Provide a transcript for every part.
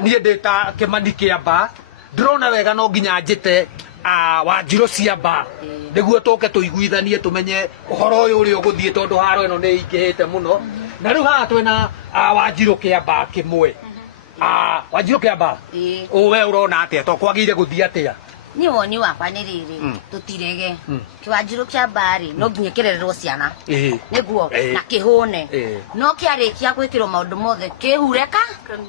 niä ndä ta kä mani kä amba ndärona wega no nginya njäte Wanjirå ciamba nä guo tåke tå iguithanie tå menye å horo å yå å rä a å gå thiä tondå haro ä no nä ingä hä te må no na rä u haha twena Wanjirå kä amba kä mwe Wanjirå kä amba å we å rona atä a to kwagä ire gå thiä atä a ni woni wakwa nä rä rä tå tirege kä Wanjirå kä amba rä no nginya kä rererwo ciana nä guo na kä hå ne no kä arä kia gwä kä rwo maå ndå mothe kä hureka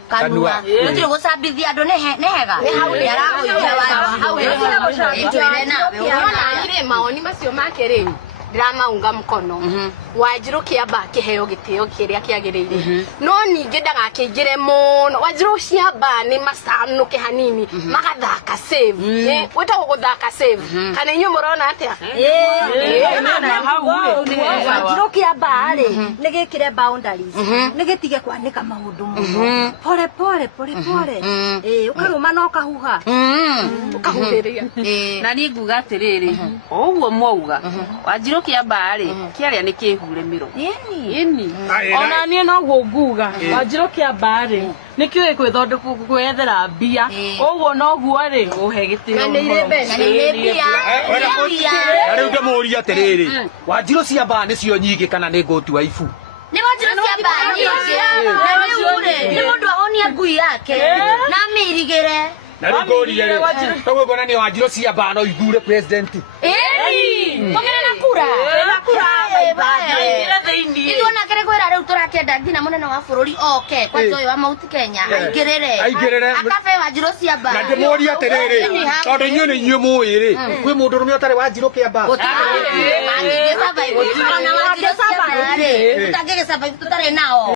kanua nä tirä gå cambithia andå nä hega nä aragå maoni macio make rä ndäramaunga mkono Wanjirå kä amba kä heo gä tä o kä rä a kä agä rä ire no ningä ndagakä ingä re må no Wanjirå ciamba nä macanå kä hanini magathaka wä tagwo gå thaka kana inyuä må rona atä a Wanjirå kä amba rä nä gä kä re nä gä tige kwanä ka maå ndå må pore å karå ma no kahuha å kahuhä rä na niä nguga atä rä rä o å guo mwauga Wanjirå kä amba rä kä arä a nä kä hure mä ro ona niä noguo nguga Wanjirå kä amba rä nä kä oä kwä thondeka kwethera mbia åguo noguo rä å he gä tä na rä u ndä må ria atä rä rä Wanjirå ciamba nä cio nyingä kana nä ngå tua ibu nä Wanjirå ciamba nyingä na rä u rä nä må ndå ahonia ngui yake na mä irigä re na rä ngå rie rä togå ngona nä Wanjirå ciamba no ithure president kågä na kura ithuona kä rä kwä ra rä u tå rakenda nginya må nene wa bå rå ri oke kwanja å yå wa mauti Kenya aingä rä re akabe Wanjirå ciamba na ndä må ria atä rä rä tondå inyuä nä inyuä må ä rä kwä må ndå rå me å tarä Wanjirå kä amba tå tangä gä survive tå tarä nao